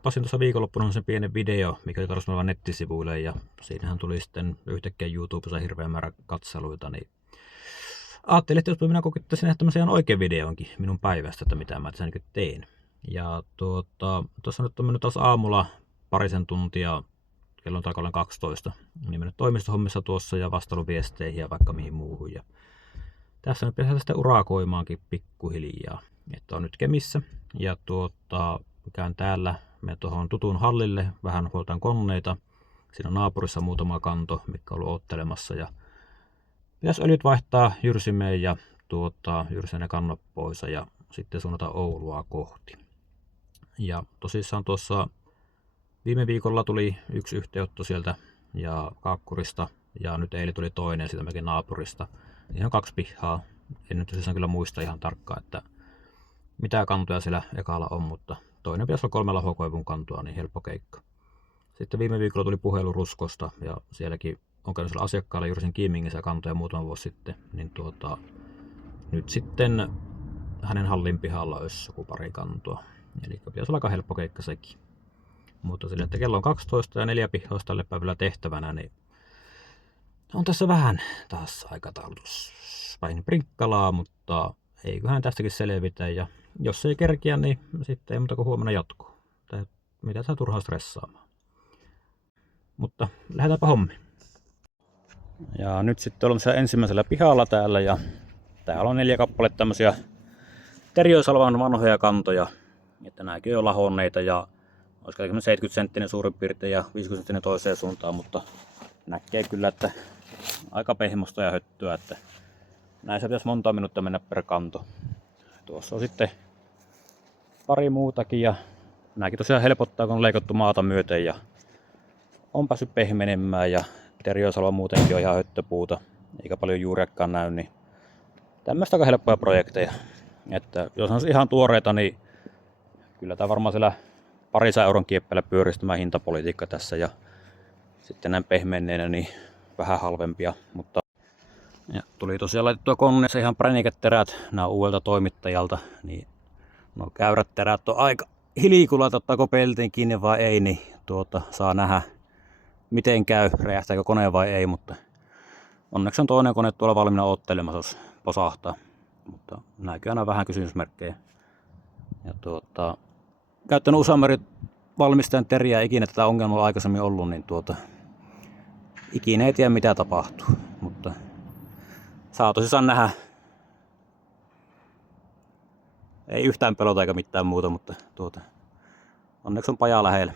nappasin tuossa viikonloppuna sen pienen video, mikä oli tarvitsen olevan nettisivuille, ja siinähän tuli sitten yhtäkkiä YouTubessa hirveä määrä katseluita, niin ajattelin, että jos minä kokittaisin tehdä tämmöisen ihan oikein videonkin minun päivästä, että mitä mä tässä niin teen. Ja tuossa nyt on mennyt taas aamulla parisen tuntia, kello on tarkalleen 12, niin mennyt toimistohommissa tuossa ja vastannut viesteihin ja vaikka mihin muuhun. Ja tässä nyt pitäisi sitten urakoimaankin pikkuhiljaa, että on nyt Kemissä ja käyn täällä, menen tuohon tutun hallille, vähän huoltaan koneita. Siinä on naapurissa muutama kanto, mikä on ollut oottelemassa ja pitäisi öljyt vaihtaa Jyrsimeen ja Jyrseen ne kannot pois ja sitten suunnata Oulua kohti. Ja tosissaan tuossa viime viikolla tuli yksi yhteytto sieltä ja Kaakkurista ja nyt eilen tuli toinen siitä mekin naapurista. Ihan 2 pihaa. En nyt tosissaan kyllä muista ihan tarkkaan, että mitä kantoja siellä ekalla on, mutta toinen pitäisi olla 3 lahokoivun kantoa, niin helppo keikka. Sitten viime viikolla tuli puhelu Ruskosta ja sielläkin on käynyt siellä asiakkaalla Jyrsin Kiimingissä kantoja muutama vuosi sitten, niin nyt sitten hänen hallin pihalla olisi joku pari kantoa. Eli pitäisi olla aika helppo keikka sekin. Mutta sille, että kello on 12 ja 4 pihaa tälle päivällä tehtävänä, niin on tässä vähän taas aikataulutus päin prinkkalaa, mutta eiköhän tästäkin selvitä. Ja jos ei kerkiä, niin sitten ei muuta kuin huomenna jatkuu. Mitä sä turhaa stressaamaan. Mutta lähdetäänpä hommiin. Ja nyt sitten ollaan tässä ensimmäisellä pihalla täällä ja täällä on 4 kappaletta tämmösiä Teriösalvan vanhoja kantoja. Että nääkin on lahonneita ja olisiko 70 senttinen suurin piirtein ja 50 senttinen toiseen suuntaan, mutta näkee kyllä, että aika pehmosta ja höttyä, että näissä pitäisi monta minuuttia mennä per kanto. Tuossa on sitten pari muutakin ja nääkin tosiaan helpottaa, kun on leikattu maata myöten ja on päässyt pehmenemään ja Teriösalva muutenkin on ihan höttöpuuta, eikä paljon juuriakaan näy, niin tämmöistä aika helppoja projekteja. Että jos on ihan tuoreita, niin kyllä tämä varmaan siellä parissa euron kieppeillä pyöristämään hintapolitiikka tässä ja sitten näin pehmenneenä niin vähän halvempia, mutta ja tuli tosiaan laitettua koneessa ihan pränikät terät, nämä on uudelta toimittajalta, niin no käyrät terät on aika hilikulla, että ottaako peltiin kiinni vai ei, niin saa nähdä miten käy, räjähtääkö kone vai ei, mutta onneksi on toinen kone tuolla valmiina odottelemassa, jos posahtaa, mutta näkyy aina vähän kysymysmerkkejä. Ja käyttänyt useamman valmistajan teriä, ikinä tätä ongelmaa aikaisemmin ollut, niin ikinä ei tiedä mitä tapahtuu, mutta saa tosissaan nähdä. Ei yhtään pelota eikä mitään muuta, mutta onneksi on paja lähellä.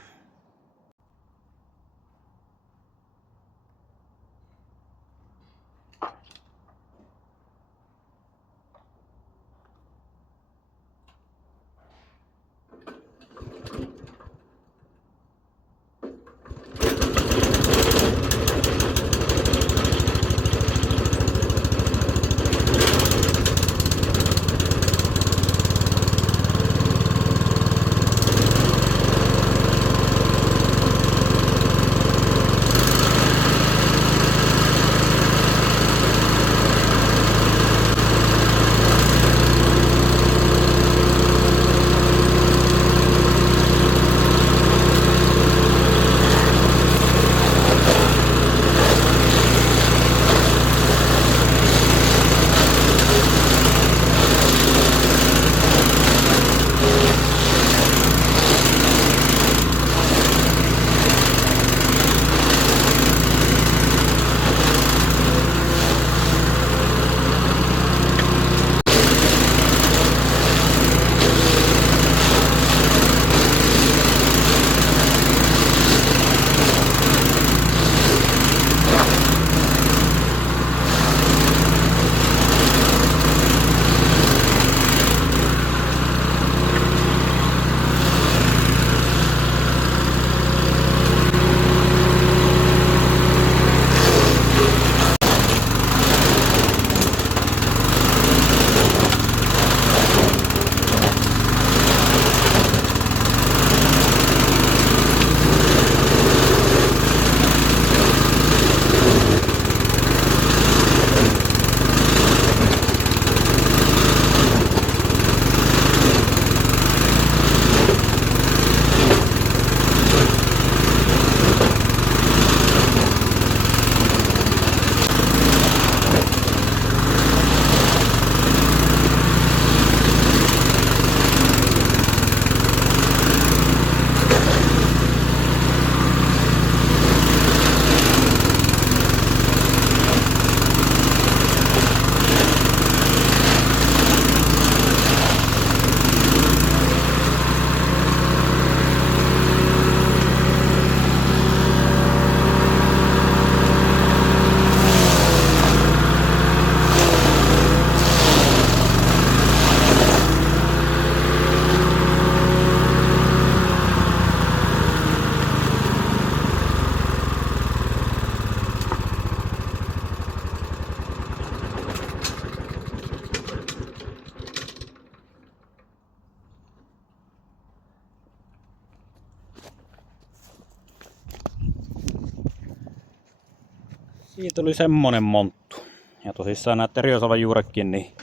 Siitä tuli semmonen monttu. Ja tosissaan nämä teriosava juurekin, niin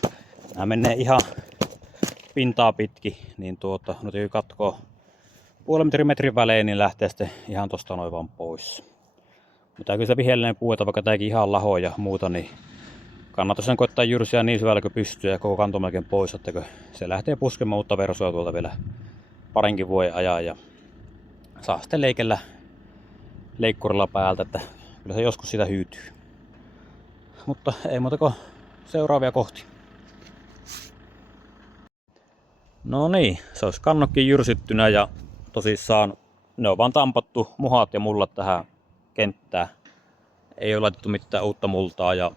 nämä menee ihan pintaa pitkin. Niin nyt ei katkoa puolen metrin välein, niin lähtee sitten ihan tosta noin vaan pois. Mutta kyllä se vihellinen puu, että vaikka tääkin ihan laho ja muuta, niin kannattaa sen koittaa jyrsiä niin syvällä kuin pystyy ja koko kanto melkein pois, että se lähtee puskemaan uutta versoa tuolta vielä parinkin vuoden ajan ja saa sitten leikellä leikkurilla päältä, että kyllä se joskus siitä hyytyy. Mutta ei muuta kuin seuraavia kohti. No niin, se olisi kannokkin jyrsittynä ja tosissaan ne on vaan tampattu muhat ja mullat tähän kenttään. Ei ole laitettu mitään uutta multaa ja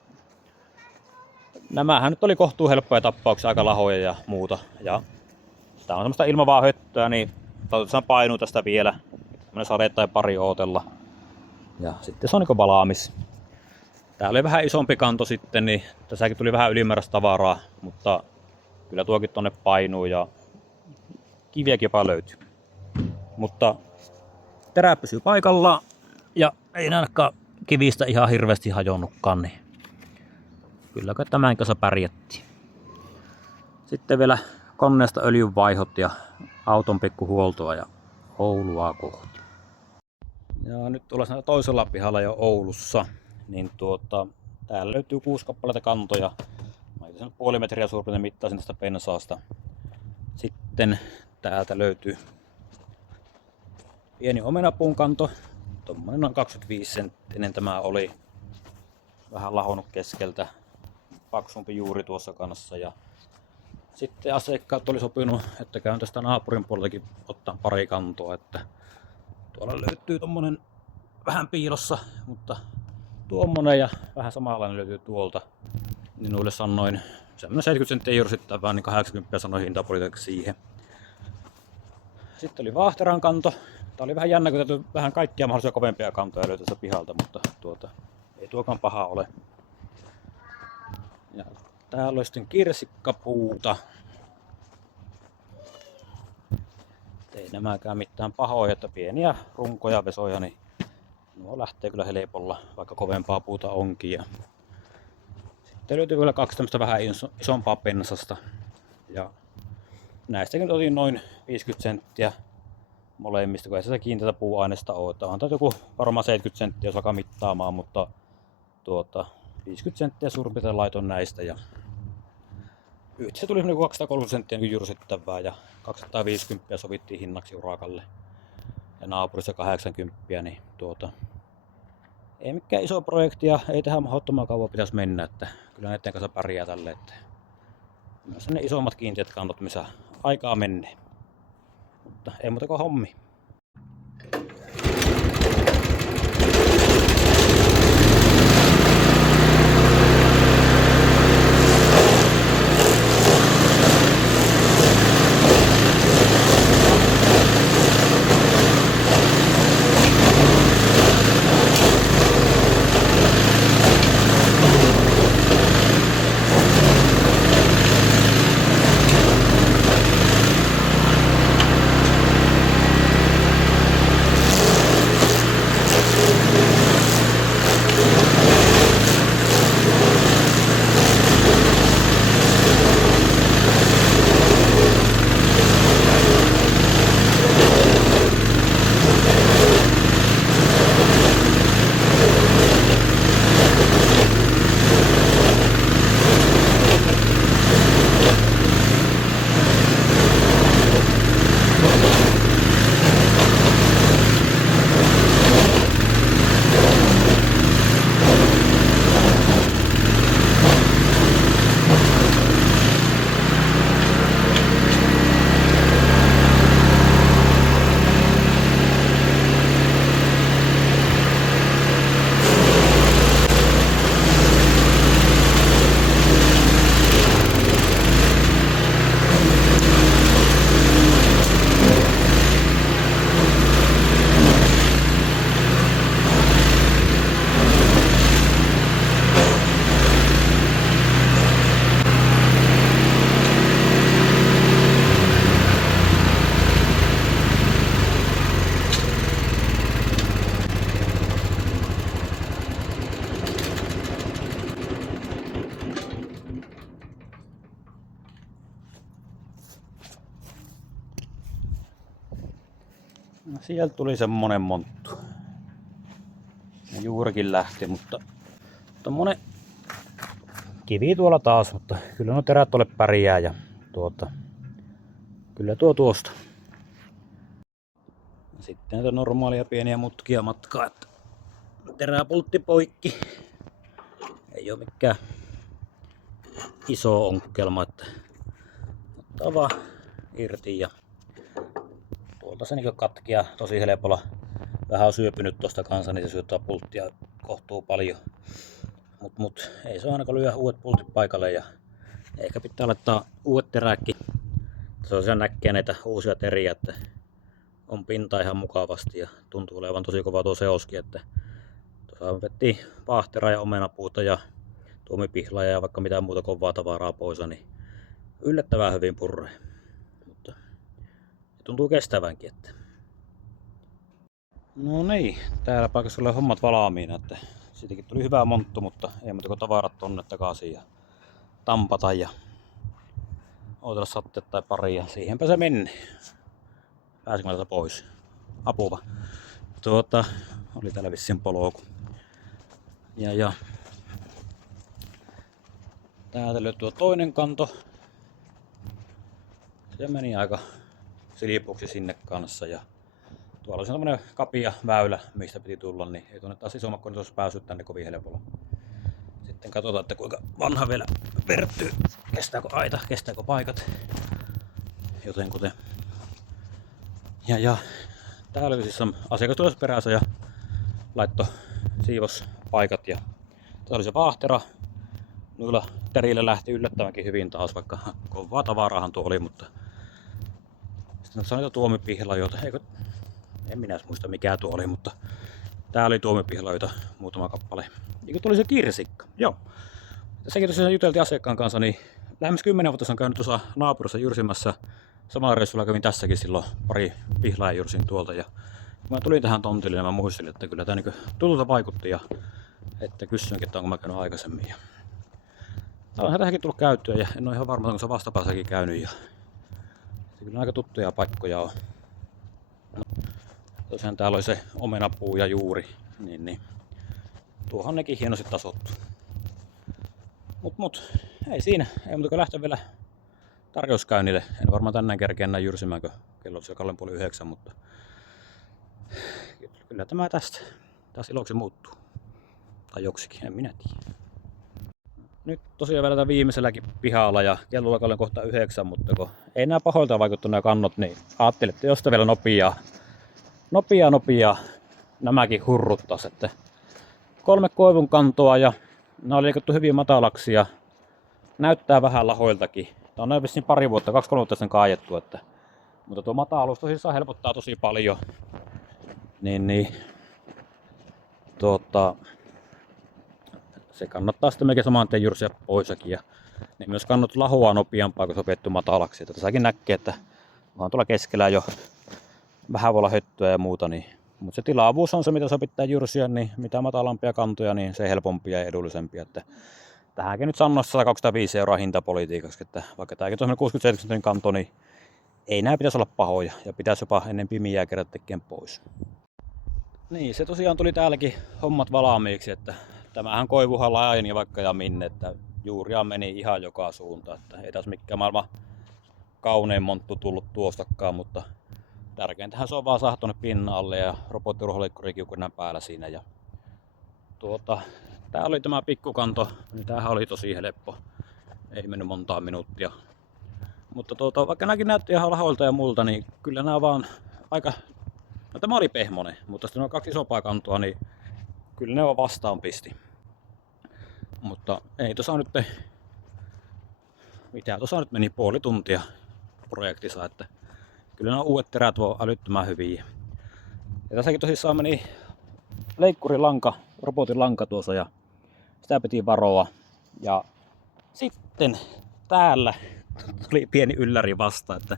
nämähän nyt oli kohtuu helppoja tappauksia, aika lahoja ja muuta. Ja tää on semmoista ilmavaa höttöä, niin toivottavasti painuu tästä vielä. Tämmönen sade tai pari ootella. Ja sitten se on niinku valaamis. Tää oli vähän isompi kanto sitten, niin tässäkin tuli vähän ylimääräistä tavaraa, mutta kyllä tuokin tonne painuu ja kiviäkin jopa löytyy. Mutta terä pysyy paikallaan ja ei ainakaan kivistä ihan hirveästi hajonnutkaan, niin kylläkö tämän kanssa pärjättiin. Sitten vielä koneesta öljyn vaihot ja auton pikkuhuoltoa ja Oulua kohti. Ja nyt ollaan toisella pihalla jo Oulussa, niin täällä löytyy 6 kappaletta kantoja. Mä sen puoli metriä suurin piirtein mittaisin tästä pensaasta. Sitten täältä löytyy pieni omenapuun kanto. Tommonen noin 25 senttinen tämä oli. Vähän lahonnut keskeltä. Paksumpi juuri tuossa kanssa. Ja sitten asiakkaat oli sopinut, että käyn tästä naapurin puoleltakin ottaa pari kantoa. Että tuolla löytyy tommonen vähän piilossa, mutta tuommoinen ja vähän samanlainen löytyy tuolta. Niin noille sanoin semmonen 70 senttiä jyrsittävää, niin 80 sanoin hintapolitiikaksi siihen. Sitten oli Vaahteran kanto. Tää oli vähän jännä, kun täytyy vähän kaikkia mahdollisia kovempia kantoja löytää tästä pihalta, mutta ei tuokaan paha ole. Ja täällä oli sitten kirsikkapuuta. Ei nämäkään mitään pahoja, että pieniä runkoja, vesoja, niin nuo lähtee kyllä helpolla, vaikka kovempaa puuta onkin. Ja sitten löytyy vielä 2 tämmöistä vähän isompaa pensasta. Ja näistäkin otin noin 50 senttiä molemmista, kun ei se kiinteätä puuaineesta ole. On tämä joku varmaan 70 senttiä, jos alkaa mittaamaan, mutta 50 senttiä suurin piirtein laitoin näistä. Ja yhteensä tuli 230 senttiä niin jyrsittävää ja 250 sovittiin hinnaksi urakalle. Ja naapurissa 80, niin ei mikään iso projekti ja ei tähän mahdottoman kauan pitäisi mennä, että kyllä näiden kanssa pärjää tälle, että myös ne isommat kiinteät kantot, missä aikaa menee. Mutta ei muuta kuin hommi. No, sieltä tuli semmonen monttu. Ne juurikin lähti, mutta tommonen kivi tuolla taas, mutta kyllä nuo terät tuolle pärjää ja kyllä tuo tuosta. Sitten näitä normaalia pieniä mutkia matkaa, että teräpultti poikki. Ei oo mikään iso onkelma, että ottaa vaan irti ja tuolta se niin katkeaa tosi helpolla. Vähän on syöpynyt tosta kanssa, niin se syöttää pulttia kohtuu paljon. Mut ei se ainakaan lyö uudet pultit paikalle ja ehkä pitää laittaa uudet teräkki. Tosiaan näkee näitä uusia teriä, että on pinta ihan mukavasti ja tuntuu olevan tosi kova tuo seoskin, että tuossa vettiin vaahtera ja omenapuuta ja tuomipihlaa ja vaikka mitään muuta kovaa tavaraa pois, niin yllättävän hyvin purree. Mutta tuntuu kestävänkin, että. No niin, täällä paikassa oli hommat valmiina, että siitäkin tuli hyvä monttu, mutta ei muuta kuin tavarat tonne takaisin ja tampata ja odotella satteet tai pari ja siihenpä se meni. Pääsinkö täältä pois? Apuva. Oli täällä vissiin polku. Ja täältä löytyy toinen kanto. Se meni aika silpuksi sinne kanssa ja tuolla on tämmönen kapia väylä, mistä piti tulla, niin ei tuonne taas isommat koneet olisi päässyt tänne kovin helpolla. Sitten katsotaan, että kuinka vanha vielä verttyy. Kestääkö aita, kestääkö paikat. Jotenkuten. Ja täällä oli siis asiakas tuossa perässä ja laitto siivos paikat ja tää oli se vaahtera. Noilla terillä lähti yllättävänkin hyvin taas, vaikka kovaa tavaraahan tuo oli, mutta sitten on niitä tuomipihlajoita, en minä muista mikä tuo oli, mutta tää oli tuomipihlajoita muutama kappale. Ja tuli se kirsikka, joo. Tässäkin tosiaan juteltiin asiakkaan kanssa, niin lähemmäs 10 vuotta on käynyt tuossa naapurissa jyrsimässä. Samalla reissulla kävin tässäkin silloin pari pihlaa jyrsin tuolta ja kun mä tulin tähän tontille, niin mä muistelin, että kyllä tää niinku tutulta vaikutti ja että kysyinkin, että onko mä käynyt aikaisemmin. Ja onhan tähänkin tullut käyttöä ja en ole ihan varma, onko se vastapäässäkin käynyt. Ja kyllä aika tuttuja paikkoja on. Tosiaan täällä oli se omenapuu ja juuri, niin tuohan nekin hienosti tasottu. Mut ei siinä, ei muuta kuin lähteä vielä tarjouskäynnille. En varmaan tänään kerkeä enää jyrsimään, kun kello on jo 8:30, mutta kyllä tämä tästä taas iloksi muuttuu. Tai joksikin, en minä tiedä. Nyt tosiaan vielä tätä viimeiselläkin pihalla ja kello on kohta 9, mutta kun ei nämä pahoilta vaikuttu nämä kannot, niin ajattelin, että josta vielä nopeaa nämäkin hurruttas. Että 3 koivun kantoa ja nämä oli liikuttu hyvin matalaksi ja näyttää vähän lahoiltakin. Tämä on näin vissiin 2-3 vuotta sen kaajettu, mutta tuo mataluus tosissaan helpottaa tosi paljon. Se kannattaa sitten melkein saman tien jyrsiä poisakin ja ne myös kannat lahoaa nopeampaa, kun se on petty matalaksi. Että tässäkin näkee, että vaan tuolla keskellä jo vähän voi olla höttöä ja muuta. Mutta se tilaavuus on se, mitä se pitää jyrsiä, niin mitä matalampia kantoja, niin se helpompia ja edullisempia. Että tähänkin nyt sanoisi 125 € hintapolitiikaksi, että vaikka tämäkin on 67 kanto, niin ei nämä pitäisi olla pahoja ja pitäisi jopa ennen pimiää kerätä tekemään pois. Niin, se tosiaan tuli täälläkin hommat valmiiksi, että tämähän koivuhan laajeni vaikka ja minne, että juuria meni ihan joka suuntaan, että ei taas mikään maailman kaunein monttu tullut tuostakaan, mutta tärkeintähän se on vaan saada tuonne pinnalle ja robottiruohonleikkurikiukunnan päällä siinä. Ja tää oli tämä pikkukanto, niin tämähän oli tosi helppo, ei mennyt montaa minuuttia. Mutta vaikka nämäkin näytti ihan lahoilta ja multa, niin kyllä nämä vaan aika. No tämä oli pehmonen, mutta sitten on 2 isompaa kantoa, niin kyllä ne on vastaan pisti. Mutta ei tuossa nyt, mitä tuossa nyt meni puoli tuntia projektissa, että kyllä nämä uudet terät on älyttömän hyviä. Ja tässäkin tosissaan meni leikkurilanka, robotin lanka tuossa ja sitä piti varoa. Ja sitten täällä tuli pieni ylläri vasta, että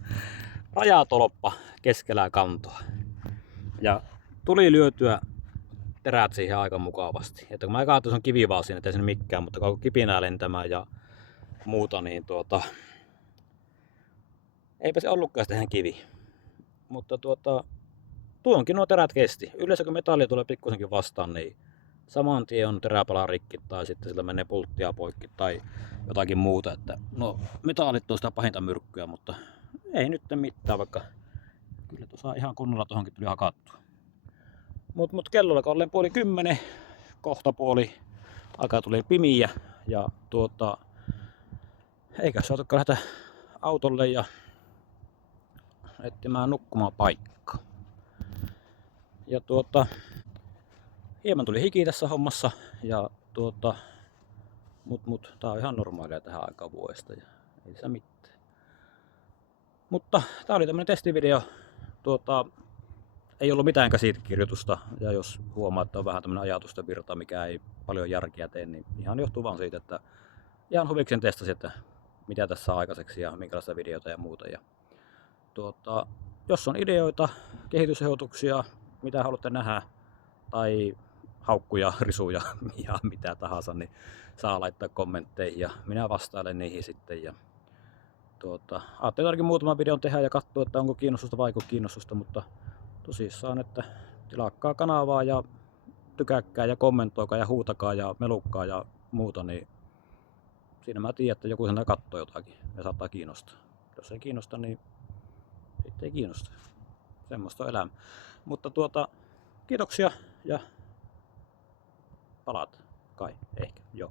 rajatolppa keskellä kantoa. Ja tuli lyötyä terät siihen aika mukavasti. Että kun mä katsoin, se on kivi vaan siinä, ettei sinne mikään, mutta kun kipinää lentämään ja muuta, niin eipä se ollutkaan sitten ihan kivi. Mutta tuonkin nuo terät kesti. Yleensä kun metalli tulee pikkusenkin vastaan, niin saman tien on teräpala rikki tai sitten sillä menee pulttia poikki tai jotakin muuta. Että, no metallit on sitä pahinta myrkkyä, mutta ei nyt mitään, vaikka kyllä tuossa ihan kunnolla tuohonkin tuli hakattua. Mut kellolla ollen 9:30, kohta puoli aikaa tuli pimiä ja eikä se otakaan lähteä autolle ja etsimään nukkumaan paikkaa. Ja hieman tuli hiki tässä hommassa ja mut tää on ihan normaalia tähän aikaan vuodesta ja ei se mitään. Mutta tää oli tämmönen testivideo. Ei ollut mitään käsikirjoitusta ja jos huomaa, että on vähän tämmönen ajatusten virta, mikä ei paljon järkeä tee, niin ihan johtuu vaan siitä, että ihan huviksen testasin, että mitä tässä saa aikaiseksi ja minkälaista videota ja muuta. Ja jos on ideoita, kehitysehdotuksia, mitä haluatte nähdä, tai haukkuja, risuja ja mitä tahansa, niin saa laittaa kommentteihin ja minä vastailen niihin sitten. Ja ajattelin ainakin muutaman videon tehdä ja katsoa, että onko kiinnostusta vai kiinnostusta, mutta tosissaan, että tilaakkaa kanavaa ja tykäkkää ja kommentoikaa ja huutakaa ja melukkaa ja muuta, niin siinä mä tiedän, että joku sana katsoo jotakin ja saattaa kiinnostaa. Jos ei kiinnosta, niin sitten ei kiinnosta. Semmoista on elämä. Mutta kiitoksia ja palaat kai ehkä. Joo.